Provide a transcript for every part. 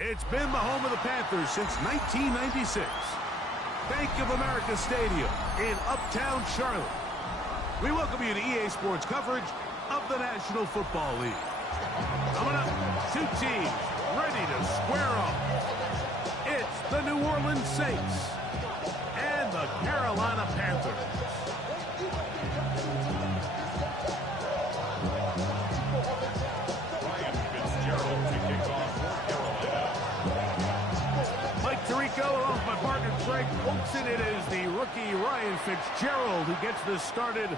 It's been the home of the Panthers since 1996. Bank of America Stadium in Uptown Charlotte. We welcome you to EA Sports coverage of the National Football League. Coming up, two teams ready to square off. It's the New Orleans Saints and the Carolina Panthers. Mike Tirico along with my partner Greg Olson. It is the rookie Ryan Fitzgerald who gets this started.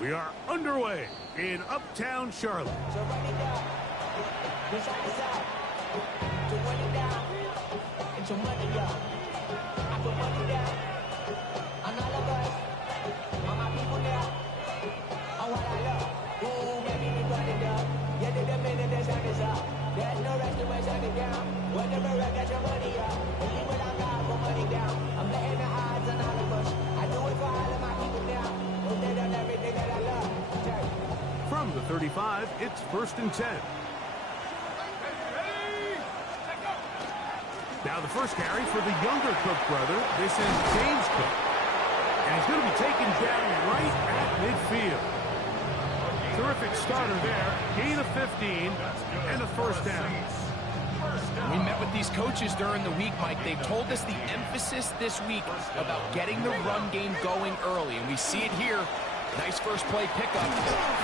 We are underway in Uptown Charlotte. So run it down. Good side to side. To run it down. And to money down. I put money down. On all of us. On my people now. On what I love. Ooh, maybe we run it down. Yeah, the minute the sun is up. There's no rest to shut it down. Whenever I get your money up. And leave what I got, put money down. I'm letting the odds on all of us. I do it for all of my people now. Who did on everything that I love. From the 35, it's 1st and 10. Now the first carry for the younger Cook brother. This is James Cook. And he's going to be taken down right at midfield. Terrific starter there. Gain of 15 and a first down. We met with these coaches during the week, Mike. They've told us the emphasis this week about getting the run game going early, and we see it here. Nice first play pickup,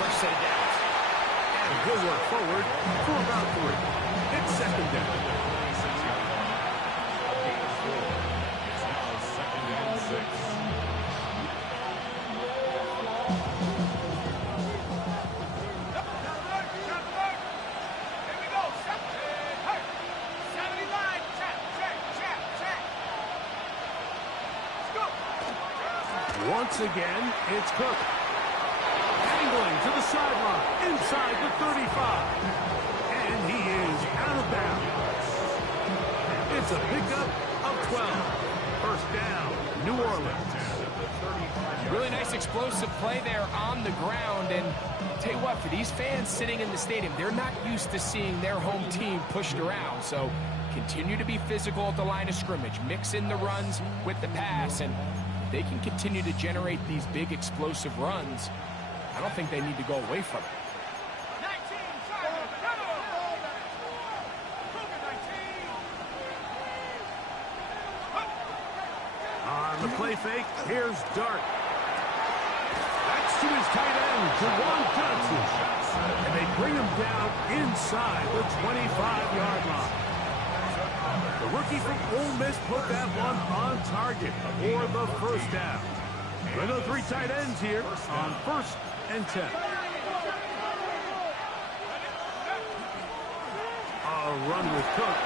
first set of downs. And good work forward for about 3. It's 2nd down. Once again, it's Cook. Angling to the sideline, inside the 35. And he is out of bounds. It's a pickup of 12. First down, New Orleans. Really nice explosive play there on the ground. And I'll tell you what, for these fans sitting in the stadium, they're not used to seeing their home team pushed around. So continue to be physical at the line of scrimmage. Mix in the runs with the pass, and they can continue to generate these big explosive runs. I don't think they need to go away from it. On the play fake, here's Dart. That's to his tight end, Jawan Johnson. And they bring him down inside the 25-yard line. The rookie from Ole Miss put that one on target for the first down. There are 3 tight ends here on 1st and 10. A run with Cook.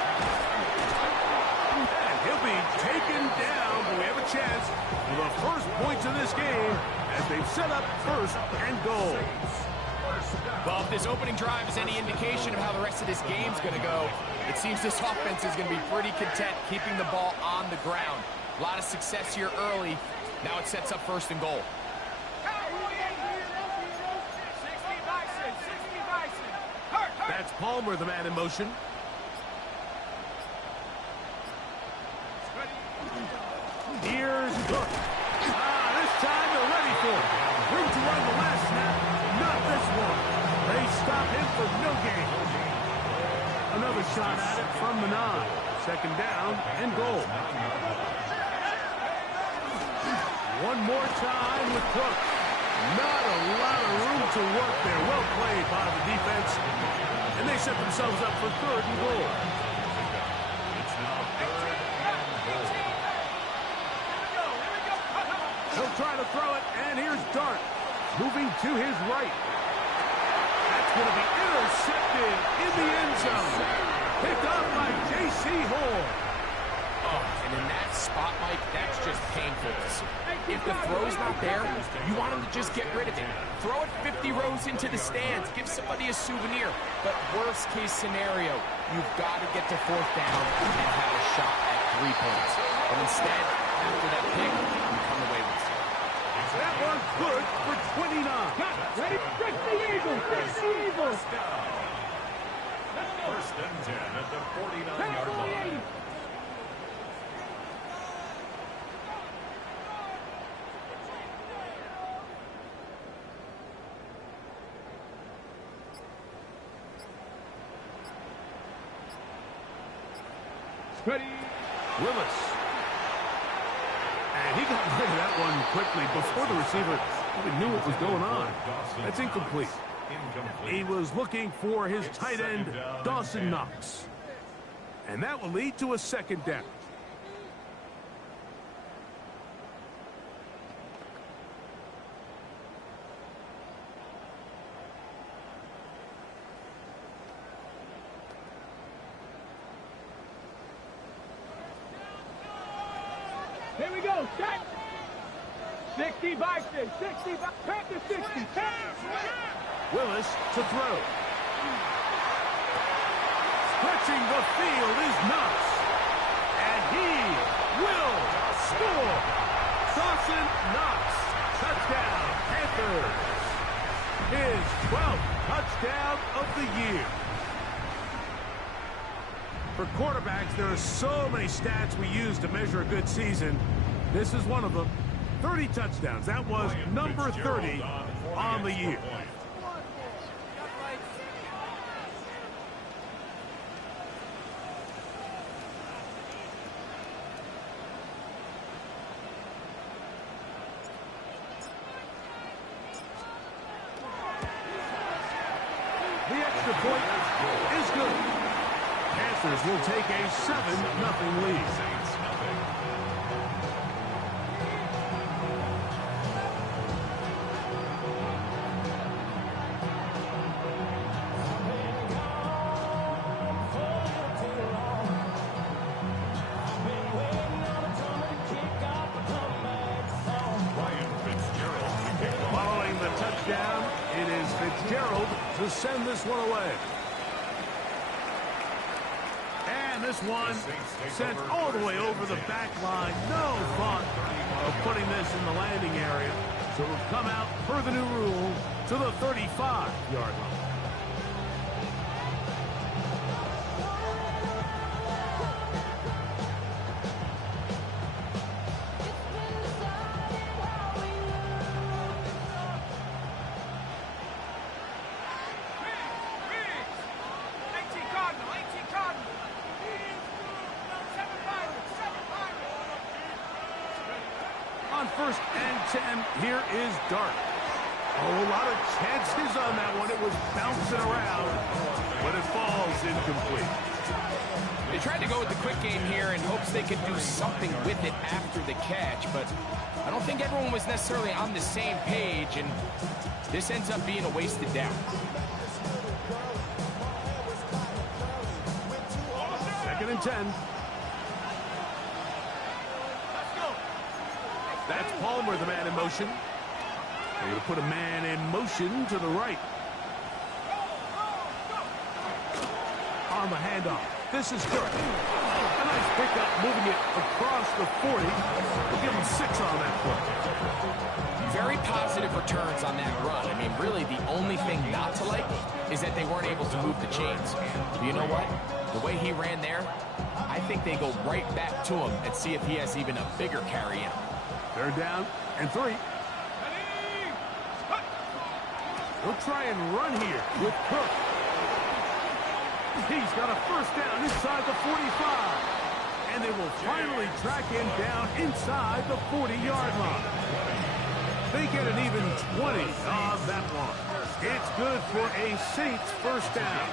And he'll be taken down, but we have a chance for the first points of this game as they've set up 1st and goal. Well, if this opening drive is any indication of how the rest of this game's going to go, it seems this offense is going to be pretty content keeping the ball on the ground. A lot of success here early. Now it sets up 1st and goal. That's Palmer, the man in motion. Here's Cook. This time they're ready for it. Room to run the last snap. Not this one. They stop him for no gain. Another shot at it from the 9. 2nd down and goal. One more time with Cook. Not a lot of room to work there. Well played by the defense. And they set themselves up for 3rd and goal. He'll try to throw it, and here's Dart. Moving to his right. That's going to be intercepted in the end zone. Picked up by J.C. Horn. Oh, and in that spot, Mike, that's just painful to see. If the throw's not there, you want him to just get rid of it. Throw it 50 rows into the stands. Give somebody a souvenir. But worst case scenario, you've got to get to 4th down and have a shot at 3 points. But instead, after that pick, you come away with it. That one's good for 29. Ready? Fix the Eagles! Fix the Eagles! First and 10 at the 49-yard Ready. Willis. And he got rid of that one quickly before the receiver even knew what was going on. That's incomplete. He was looking for his tight end, Dawson Knox. And that will lead to a second down. Here we go. Set. 60 Vikings. 60 Panthers 60. Willis to throw. Stretching the field is Knox. And he will score. Dawson Knox. Touchdown, Panthers. His 12th touchdown of the year. For quarterbacks, there are so many stats we use to measure a good season. This is one of them. 30 touchdowns. That was number 30 on the year. The extra point is good. Panthers will take a 7-0 lead. Following the touchdown, it is Fitzgerald to send this one away. And this one sent all the way over the back line. No thought of putting this in the landing area. So it will come out per the new rule to the 35-yard line. On 1st and 10, here is Dart. Oh, a lot of chances on that one. It was bouncing around, but it falls incomplete. They tried to go with the quick game here in hopes they could do something with it after the catch, but I don't think everyone was necessarily on the same page, and this ends up being a wasted down. 2nd and 10. That's Palmer, the man in motion. They're going to put a man in motion to the right. On the handoff. This is Kirk. A nice pickup, moving it across the 40. We'll give him 6 on that play. Very positive returns on that run. I mean, really, the only thing not to like is that they weren't able to move the chains. But you know what? The way he ran there, I think they go right back to him and see if he has even a bigger carry in. 3rd down and 3. We'll try and run here with Cook. He's got a 1st down inside the 45. And they will finally track him down inside the 40-yard line. They get an even 20 on that one. It's good for a Saints 1st down.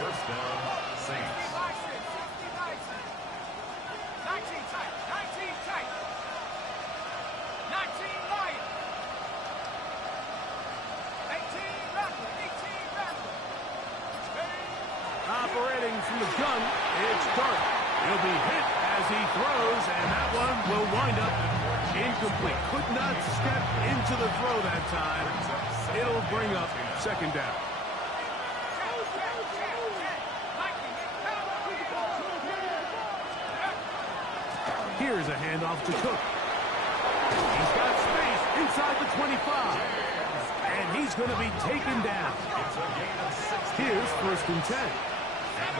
1st down, Saints. 19 tight. 19 Lions. 18 Raptor. Operating from the gun, it's Dart. He'll be hit as he throws, and that one will wind up incomplete. Could not step into the throw that time. It'll bring up 2nd down. Here's a handoff to Cook. He's got space inside the 25. And he's going to be taken down. Here's 1st and 10.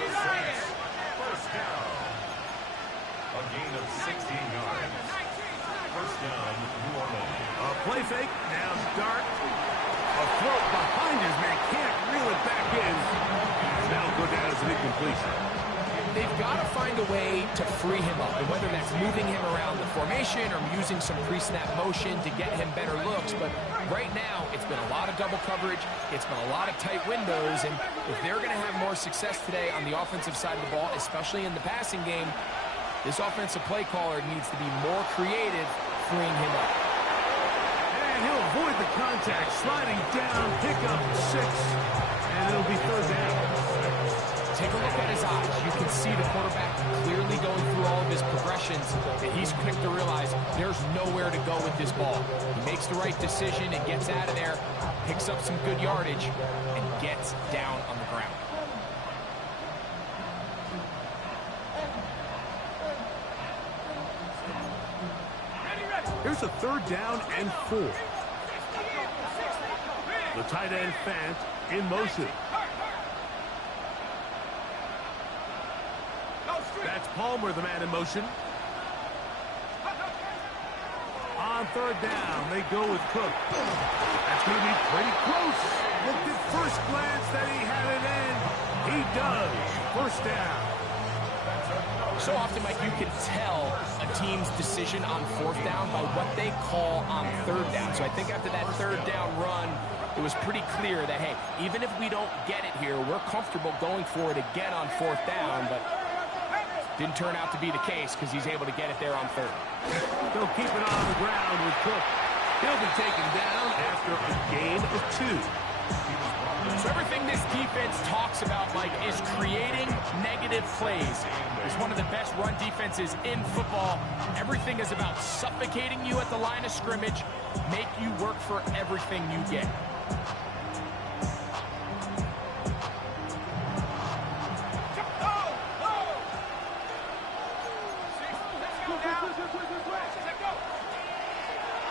First down. A gain of 16 yards. 1st down, New Orleans. A play fake. Now Dart. A throw behind his man. Can't reel it back in. That'll go down as an incompletion. they've got to find a way to free him up, and whether that's moving him around the formation or using some pre-snap motion to get him better looks. But right now, it's been a lot of double coverage. It's been a lot of tight windows, and if they're going to have more success today on the offensive side of the ball, especially in the passing game, this offensive play caller needs to be more creative, freeing him up. And he'll avoid the contact, sliding down, pick up 6, and it'll be third down. Take a look at his eyes. You can see the quarterback clearly going through all of his progressions, and he's quick to realize there's nowhere to go with this ball. He makes the right decision and gets out of there, picks up some good yardage, and gets down on the ground. Here's a third down and 4. The tight end Fant in motion. That's Palmer, the man in motion. On third down, they go with Cook. That's going to be pretty close. Looked at first glance that he had it in. He does. First down. So often, Mike, you can tell a team's decision on fourth down by what they call on third down. So I think after that third down run, it was pretty clear that, hey, even if we don't get it here, we're comfortable going for it again on fourth down, but didn't turn out to be the case because he's able to get it there on third. They'll keep it on the ground with Cook. He'll be taken down after a gain of 2. So everything this defense talks about, Mike, is creating negative plays. It's one of the best run defenses in football. Everything is about suffocating you at the line of scrimmage, make you work for everything you get.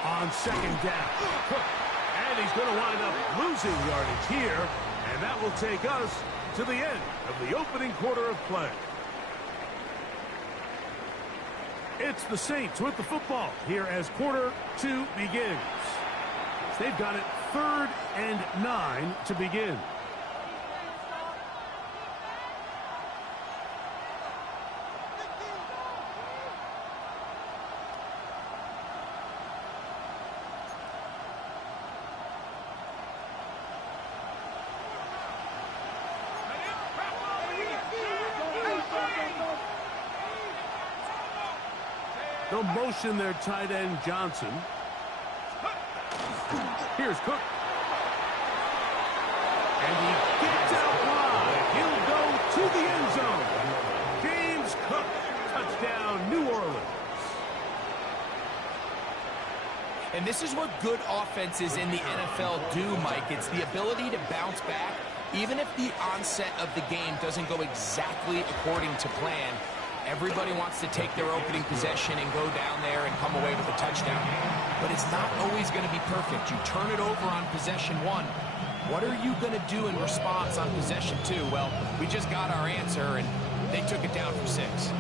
On second down, Cook. And he's going to wind up losing yardage here, and that will take us to the end of the opening quarter of play. It's the Saints with the football here as quarter 2 begins. They've got it 3rd and 9 to begin. They'll motion their tight end, Johnson. Here's Cook. And he gets out wide. He'll go to the end zone. James Cook, touchdown, New Orleans. And this is what good offenses in the NFL do, Mike. It's the ability to bounce back, even if the onset of the game doesn't go exactly according to plan. Everybody wants to take their opening possession and go down there and come away with a touchdown. But it's not always going to be perfect. You turn it over on possession 1. What are you going to do in response on possession 2? Well, we just got our answer, and they took it down for 6.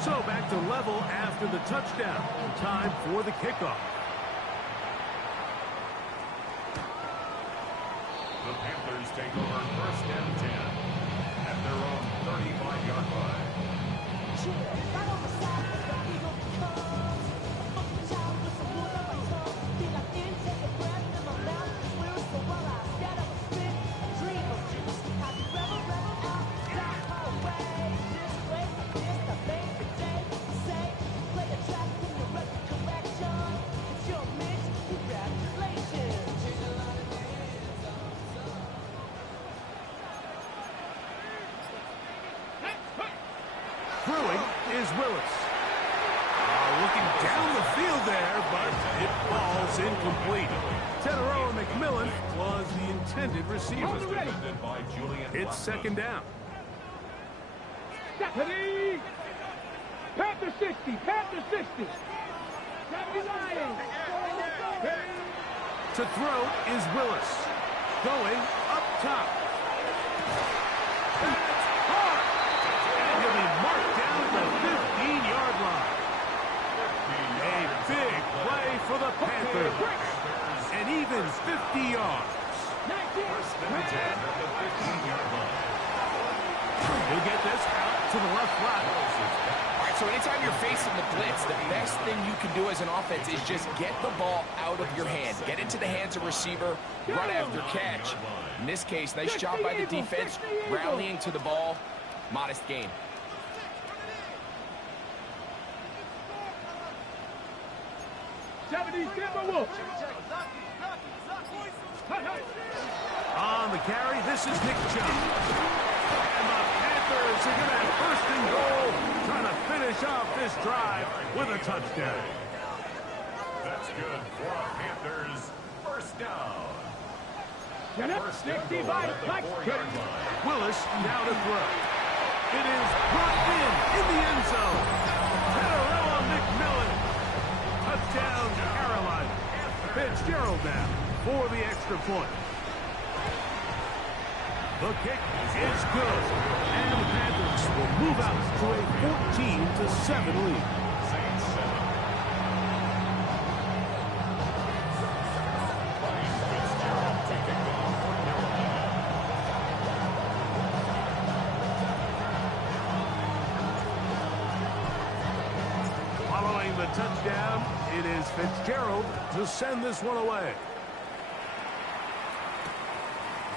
So back to level after the touchdown. Time for the kickoff. The Panthers take over 1st and 10 at their own 35-yard line. Throwing is Willis. Looking down the field there, but it falls incomplete. Teteroa McMillan was the intended receiver. It's 2nd down. Stephanie! Panther 60, Panther 60. Stephanie Lions. To throw is Willis. Going up top. That's hard. And he'll be marked down at the 15-yard line. A big Panthers. And even 50 yards. First and 10 at the 15-yard line. He'll get this out to the left flat. All right, so anytime you're facing the blitz, the best thing you can do as an offense is just get the ball out of your hand. Get into the hands of receiver, run after catch. In this case, nice job by the defense, rallying to the ball. Modest gain. On the carry, this is Nick Chubb. And the Panthers are going to have first and goal, trying to finish off this drive with a touchdown. That's good for our Panthers. First down. First and 60 goal by at the 4-yard line. Willis now to throw. It is brought in the end zone. Tetherella McMillan. Touchdown, Carolina. Fitzgerald now for the extra point. The kick is good. And the Panthers will move out to a 14-7 lead. Saints 7. Ryan Fitzgerald to kick off for Carolina. Following the touchdown, it is Fitzgerald to send this one away.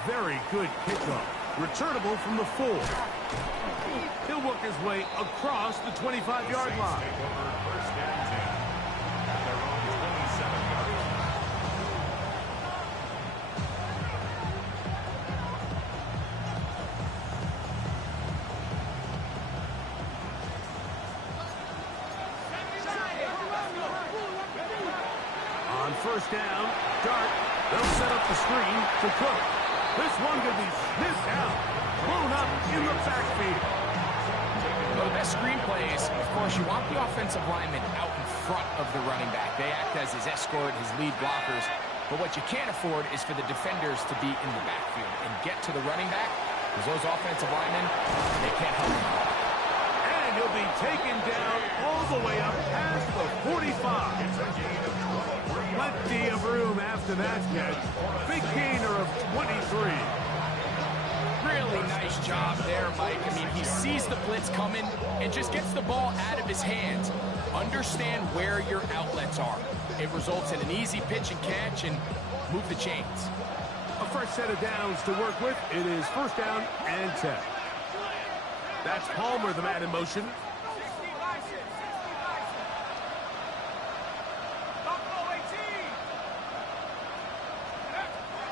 Very good kickoff. Returnable from the 4. He'll work his way across the 25-yard line. Take over first and 10 at their own 27-yard line. On first down, Dart. They'll set up the screen to Cook. This one could be sniffed out. Blown up in the backfield. Well, the best screen plays, of course, you want the offensive lineman out in front of the running back. They act as his escort, his lead blockers. But what you can't afford is for the defenders to be in the backfield and get to the running back, because those offensive linemen, they can't help him. And he'll be taken down all the way up past the 45. Plenty of room after that catch. Big gainer of 23. Really nice job there, Mike. I mean, he sees the blitz coming and just gets the ball out of his hands. Understand where your outlets are. It results in an easy pitch and catch and move the chains. A fresh set of downs to work with. It is first down and 10. That's Palmer, the man in motion.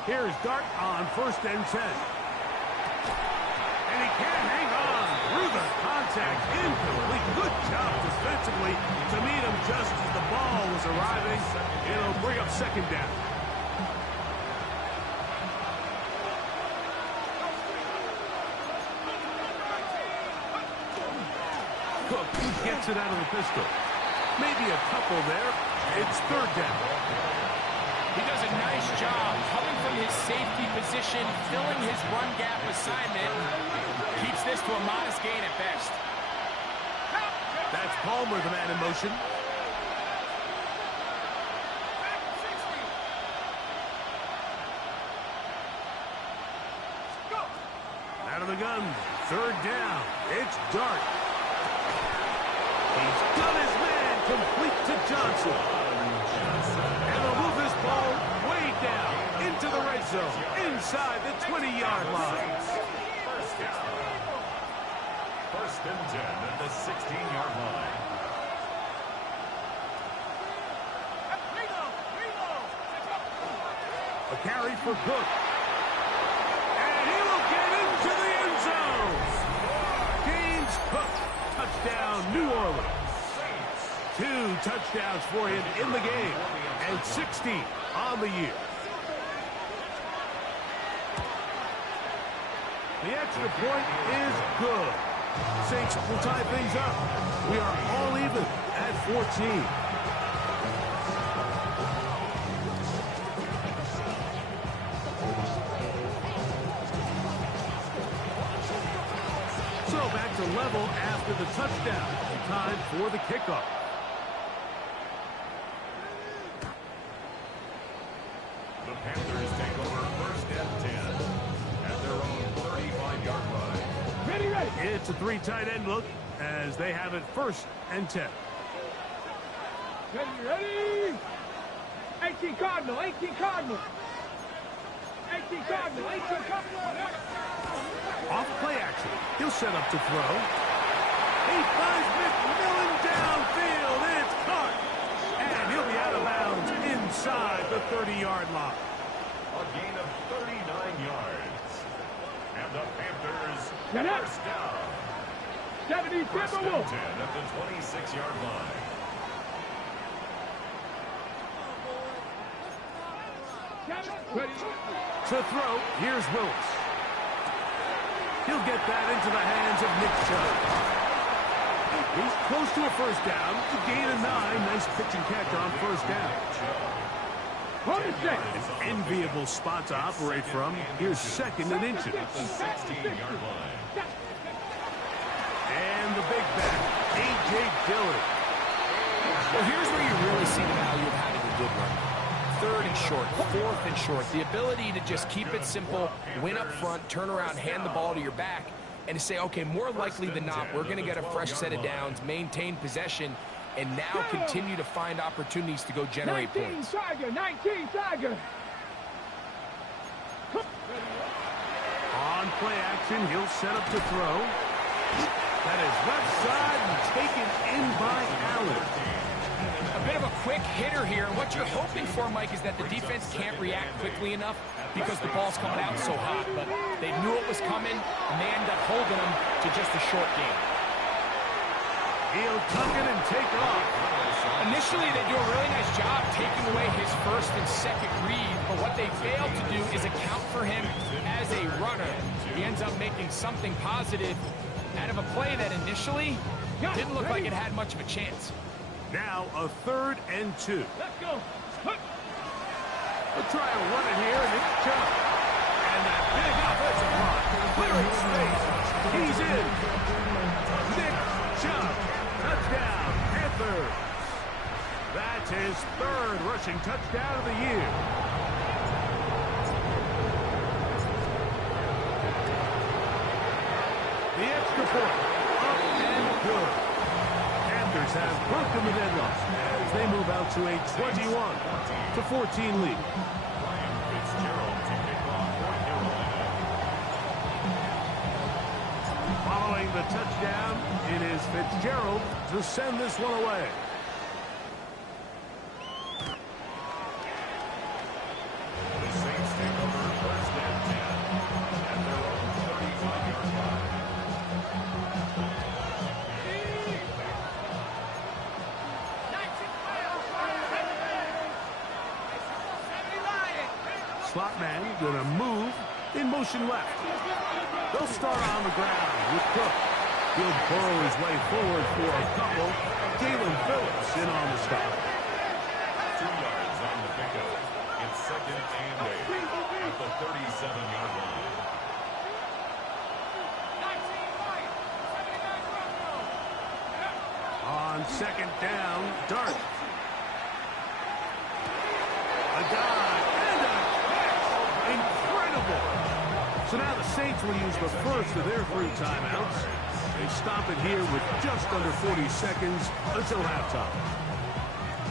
Here's Dart on first and 10. And he can't hang on through the contact. Incomplete. Good job defensively to meet him just as the ball was arriving. It'll bring up second down. Cook gets it out of the pistol. Maybe a couple there. It's third down. He does a nice job coming from his safety position, filling his run gap assignment. Keeps this to a modest gain at best. That's Palmer, the man in motion. Out of the gun. Third down. It's Dart. He's done his man. Complete to Johnson. And they'll move this ball way down into the red zone, inside the 20-yard line. First down. First and 10 at the 16-yard line. A carry for Cook. And he will get into the end zone. James Cook. Touchdown, New Orleans. 2 touchdowns for him in the game, and 60 on the year. The extra point is good. Saints will tie things up. We are all even at 14. So back to level after the touchdown. Time for the kickoff. It's a three tight end look as they have it 1st and 10. Ready? 18 Cardinal, 18 Cardinal. 18 Cardinal, 18 Cardinal. Off play action. He'll set up to throw. He finds McMillan downfield. It's caught. And he'll be out of bounds inside the 30-yard line. A gain of 39 yards. And the Panthers Get up. first down. 70 First and 10 Timberwolves. at the 26-yard line. Ready? To throw, here's Willis. He'll get that into the hands of Nick Chubb. He's close to a first down. A gain of 9. Nice pitch and catch on first down. Hold it set. An enviable spot to operate from. Here's 2nd and inches. The 16-yard line. And the big back, A.J. Dillon. Well, here's where you really see the value of having a good run. 3rd and short, 4th and short. The ability to just keep it simple, win up front, turn around, hand the ball to your back, and to say, okay, more likely than not, we're going to get a fresh set of downs, maintain possession, and now continue to find opportunities to go generate 19 points. Tiger, 19 Tiger. On play action, he'll set up to throw. That is left side and taken in by Allen. A bit of a quick hitter here, and what you're hoping for, Mike, is that the defense can't react quickly enough because the ball's coming out so hot, but they knew it was coming, and they ended up holding them to just a short game. He'll tuck it and take off. Initially, they do a really nice job taking away his 1st and 2nd read, but what they failed to do is account for him as a runner. He ends up making something positive out of a play that initially didn't look like it had much of a chance. Now a 3rd and 2. Let's go. We'll try to run it here, and it's Chubb. And that big offensive line clearing space. He's in. Nick Chubb. Touchdown, Panthers. That's his 3rd rushing touchdown of the year. The extra point. Up and good. Panthers have broken the deadlock as they move out to a 21-14 lead. Ryan Fitzgerald to kick off for Carolina. Following the touchdown, it is Fitzgerald to send this one away. The Saints take over first and 10 at their own 35-yard line. Slot man gonna move in motion left. They'll start on the ground with Cook. He'll burrow his way forward for a couple. Jalen Phillips in on the stop. 2 yards on the pickup. It's 2nd and 8 at the 37-yard line. On 2nd down, Dart. A dive and a catch. Incredible. So now the Saints will use the first of their 3 timeouts. They stop it here with just under 40 seconds until halftime.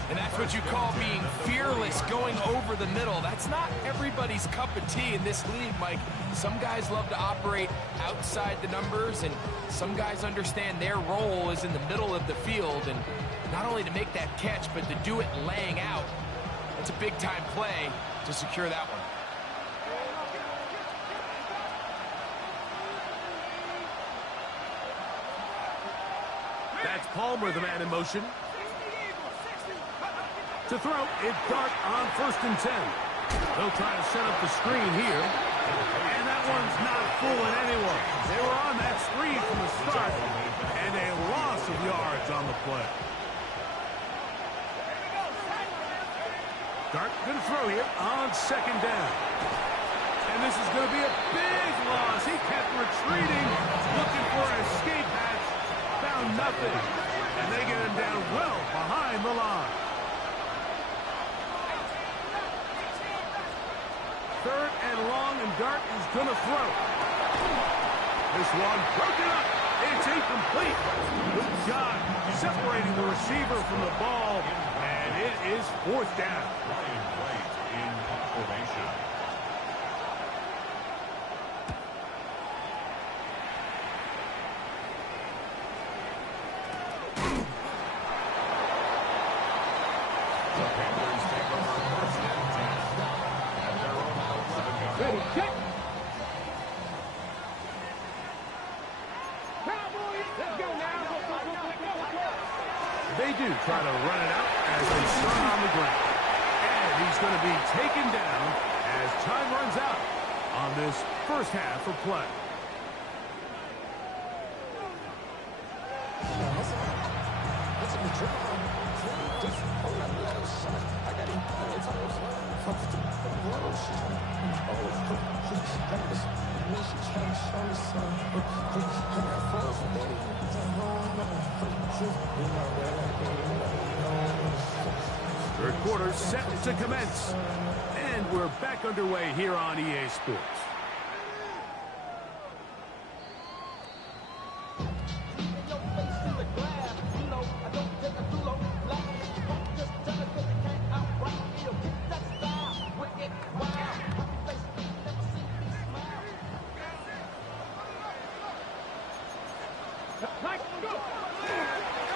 And that's what you call being fearless, going over the middle. That's not everybody's cup of tea in this league, Mike. Some guys love to operate outside the numbers, and some guys understand their role is in the middle of the field, and not only to make that catch, but to do it laying out. It's a big-time play to secure that one. That's Palmer, the man in motion. To throw, it's Dart on 1st and 10. They'll try to set up the screen here. And that one's not fooling anyone. They were on that screen from the start. And a loss of yards on the play. Dart going to throw here on 2nd down. And this is going to be a big loss. He kept retreating, looking for an escape hatch. Found nothing. And they get him down well behind the line. 3rd and long, and Dart is going to throw. This one broken up. It's incomplete. Good job separating the receiver from the ball, and it is fourth down. Ryan White in formation. The Panthers take over first and 10 at their own 11-yard Ready, line. check. Cowboys, let's go now. They do try to run it out as they start on the ground. And he's going to be taken down as time runs out on this first half of play. Third quarter set to commence. And we're back underway here on EA Sports.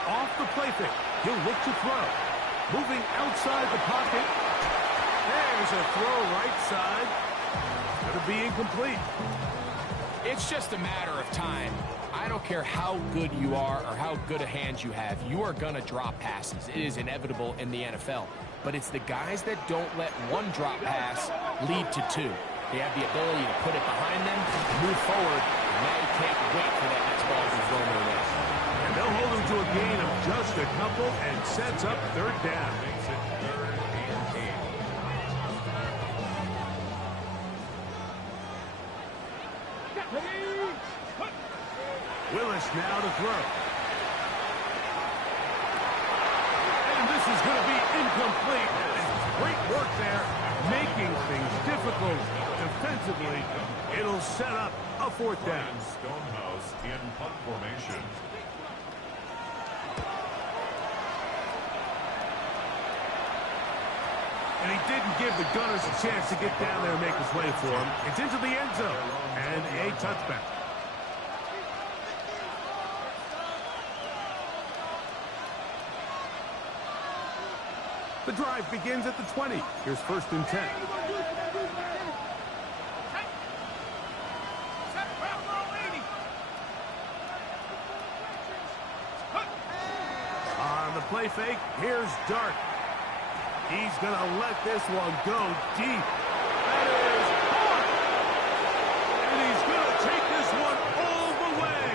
Off the play fake. He'll look to throw. Moving outside the pocket. There's a throw right side. Going to be incomplete. It's just a matter of time. I don't care how good you are or how good a hand you have. You are going to drop passes. It is inevitable in the NFL. But it's the guys that don't let one drop pass lead to two. They have the ability to put it behind them, move forward, and now you can't wait for that next ball to be thrown their way. And they'll hold him to a gain of just a couple and sets up third down. Makes it 3rd and 8. Willis now to throw. And this is going to be incomplete. Great work there, making things difficult defensively. It'll set up a fourth down. Ryan Stonehouse in punt formation. And he didn't give the Gunners a chance to get down there and make his way for him. It's into the end zone and a touchback. The drive begins at the 20. Here's 1st and 10. On the play fake, here's Dart. He's going to let this one go deep. That is caught. And he's going to take this one all the way.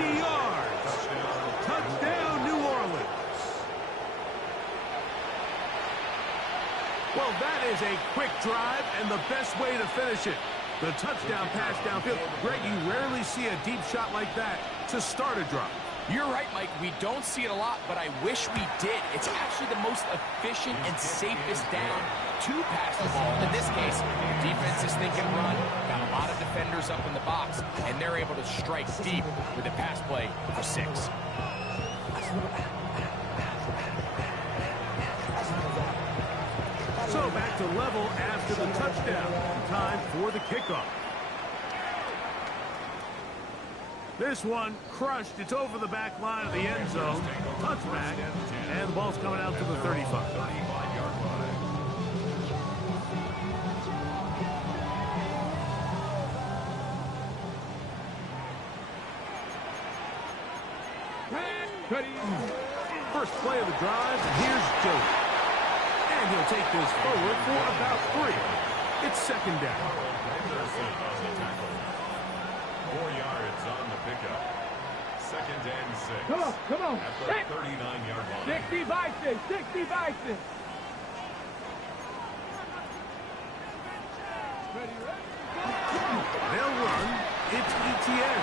80 yards. Touchdown, New Orleans. Well, that is a quick drive and the best way to finish it. The touchdown pass downfield. Greg, you rarely see a deep shot like that to start a drive. You're right, Mike. We don't see it a lot, but I wish we did. It's actually the most efficient and safest down to pass the ball. In this case, the defense is thinking run, got a lot of defenders up in the box, and they're able to strike deep with a pass play for 6. So back to level after the touchdown. Time for the kickoff. This one crushed. It's over the back line of the end zone. Touchback. And the ball's coming out to the 35. 35-yard line. First play of the drive, and here's Joey. And he'll take this forward for about 3. It's 2nd down. Anderson on the tackle. 4 yards on the pickup. 2nd and 6. Come on. At the 39-yard line. 60 by 6, 60 by 6. They'll run. It's ETN.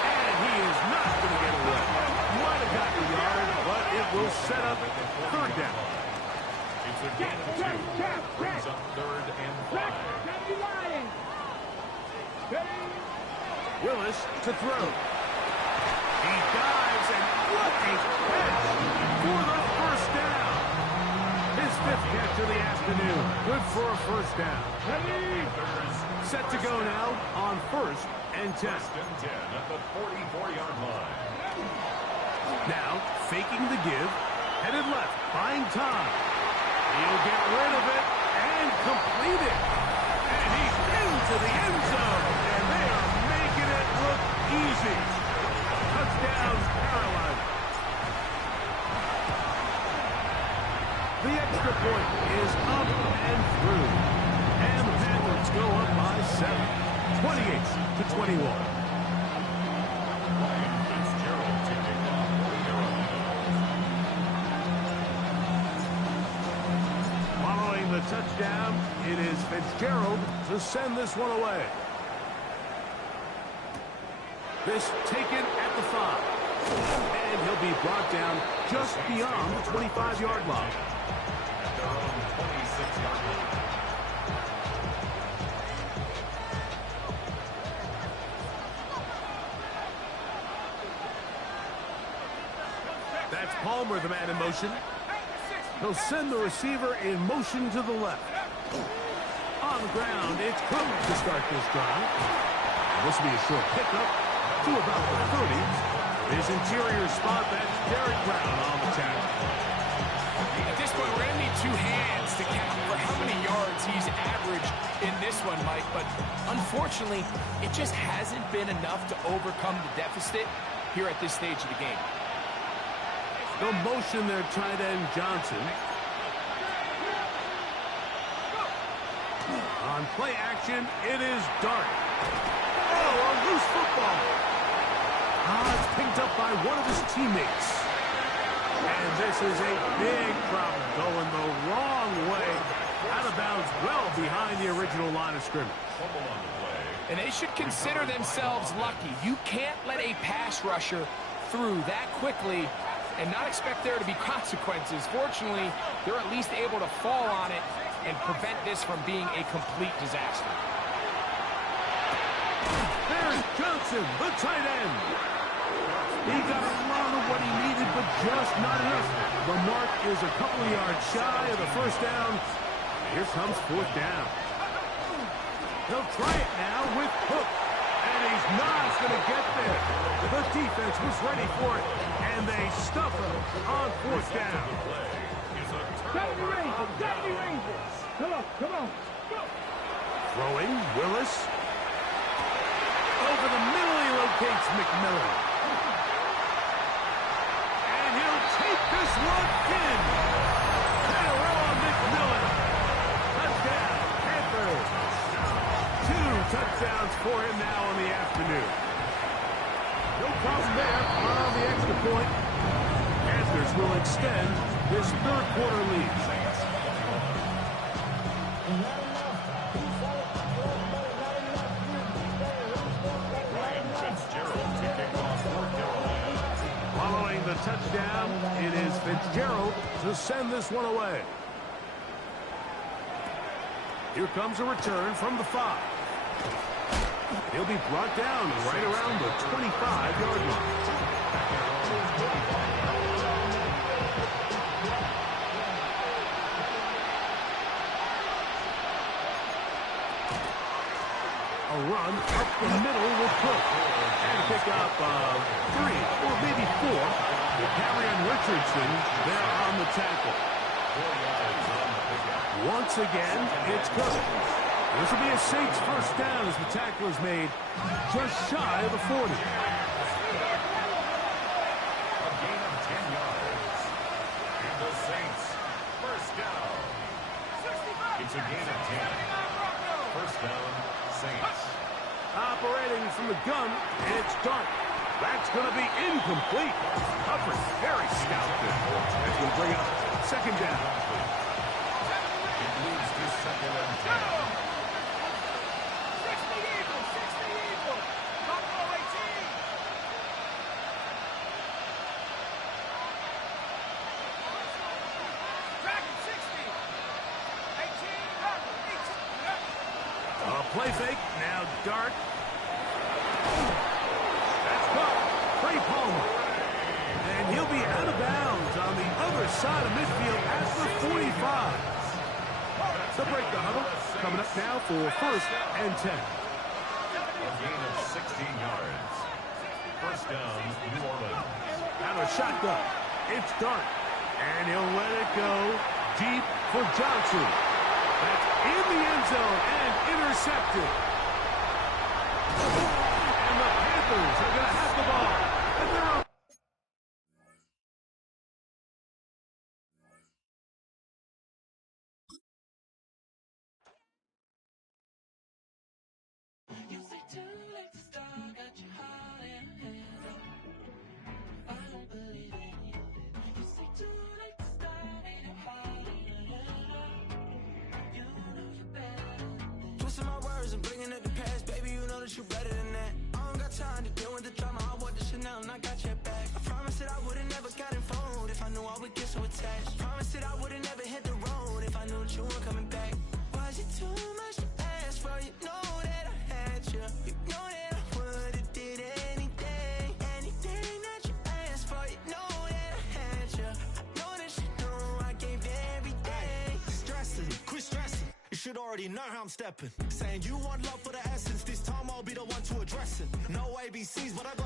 And he is not going to get away. Might have gotten a yard, but it will set up 3rd down. It's a gain of 2. Brings up 3rd and 5. Willis to throw. He dives, and what a catch for the first down. His 5th catch of the afternoon. Good for a first down. Set to go now on 1st and 10. First and 10 at the 44-yard line. Now, faking the give, headed left, buying time. He'll get rid of it and complete it. And he's into the end zone, and they are making it look easy. Touchdown, Carolina. The extra point is up and through. And the Panthers go up by 7, 28-21. Ryan Fitzgerald to kick off for Carolina. Following the touchdown, it is Fitzgerald to send this one away. This taken at the 5. And he'll be brought down just beyond the 25-yard line. At their own 26-yard line. That's Palmer, the man in motion. He'll send the receiver in motion to the left. On the ground, it's Cook to start this drive. This will be a short pickup to about the 30. His interior spot, that's Derek Brown on the tackle. At this point, we're going to need 2 hands to count for how many yards he's averaged in this one, Mike. But unfortunately, it just hasn't been enough to overcome the deficit here at this stage of the game. They'll motion their tight end, Johnson. On play action, it is Dart. Oh, a loose football. It's picked up by one of his teammates. And this is a big problem going the wrong way. Out of bounds well behind the original line of scrimmage. Fumble on the play. And they should consider themselves lucky. You can't let a pass rusher through that quickly and not expect there to be consequences. Fortunately, they're at least able to fall on it and prevent this from being a complete disaster. There's Johnson, the tight end. He got a lot of what he needed, but just not enough. The mark is a couple of yards shy of the first down. Here comes 4th down. They'll try it now with Cook. And he's not going to get there. The defense was ready for it, and they stuff him on 4th down. Deputy Rangers! Deputy Rangers! Come on, come on. Go. Throwing, Willis. Over the middle, he locates McMillan. And he'll take this one in. Tyrell McMillan. Touchdown, Panthers. 2 touchdowns for him now in the afternoon. No problem there on the extra point. Panthers will extend this 3rd quarter lead. Ryan Fitzgerald to kick off for Carolina. Following the touchdown, it is Fitzgerald to send this one away. Here comes a return from the 5. He'll be brought down right around the 25-yard line. A run up the middle with Cook. And pick up 3 or maybe 4. Cameron Richardson there on the tackle. 4 yards on the pickup. Once again, it's Cook. This will be a Saints first down as the tackle is made just shy of the 40. A gain of 10 yards. And the Saints, first down. It's a gain of 10. First down, Saints. Operating from the gun, it's Dart. That's going to be incomplete. Coverage, very scouted. That's going to bring up 2nd down. It leads to 2nd and 10. Play fake, now Dart. That's caught. Trey Palmer. And he'll be out of bounds on the other side of midfield at the 45. So break the huddle. Coming up now for 1st and 10. A gain of 16 yards. First down, New Orleans. Out of shotgun. It's Dart. And he'll let it go deep for Johnson. That's in the end zone and intercepted. And the Panthers are going to have the ball. And they're up. Twisting my words and bringing up the past, baby, you know that you better than that. I don't got time to deal with the drama. I want the Chanel and I got your back. I promise that I would've never got involved if I knew I would get so attached. Promise that I would've never hit the road if I knew that you weren't coming back. Was it too much to ask for? You know that I had you. You know that I would've did anything, anything that you asked for. You know that I had you. I know that you know I gave everything. Stressing, quit stressing. You should already know how I'm stepping. Saying you want love for the essence. This time I'll be the one to address it. No ABCs, but I got